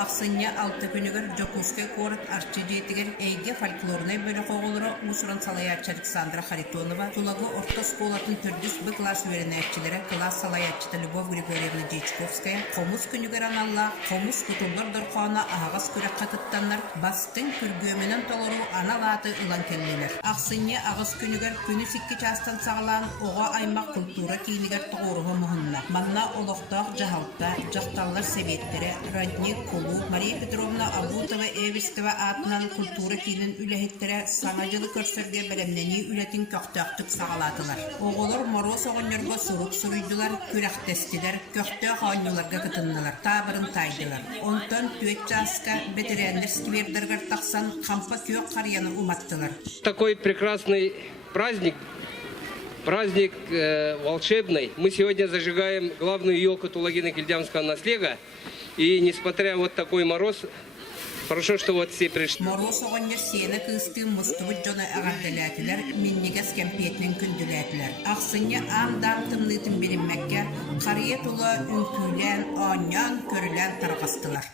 Ақсыня алты күнігір Жокускай корот арчы жетігер әйге фольклорнай бөлі қоғылыры Усуран салаятчы Александра Харитонова, Тулагы орта сколатын түрдіс бі класс веренәтчілері класс салаятчыта Любовь Григорьевна Дичковская, Қомус күнігер аналла, Қомус күтулдар дұрқауына ағас күрек қатыттанлар, бастың күргөменен толыру аналаты ұлан келлелер. Ақсыня ағас күнігер күні сикки частан сағылан оға аймақ культура кейінігер тұғырығы мұхынна. Манна олықтақ жағалта, жақталлар себеттері, Радник, Колу, Мария Петровна Абутова, Эвистова атынан культура кейінін үләхеттері саңа жылы көрсерге бәлемнені үләтін көқтөқтік сағалатылар. Оғылар мороз оғынларға сұрук сұруйдылар, күрәқтестілер, көқтө қауыныларға кытыннылар, табырын тайдылар. Онтан түйет жасқа бетерәндер сквердергар тақсан қампа көк қарияны уматтылар. Такой прекрасный праздник волшебный. Мы сегодня зажигаем главную елку Тулагина-Кильдямского наследия. И несмотря вот такой мороз, хорошо, что вот все пришли. Мороз оғаннер сені кыстың мұстыбыт жоны ағардыләтілер, меннегес кәмпетінің күнділәтілер. Ақсыне ам-дам тымнытын берінмәкке, қария тұлы үнкүйлән, анян, көрілән тарғастылар.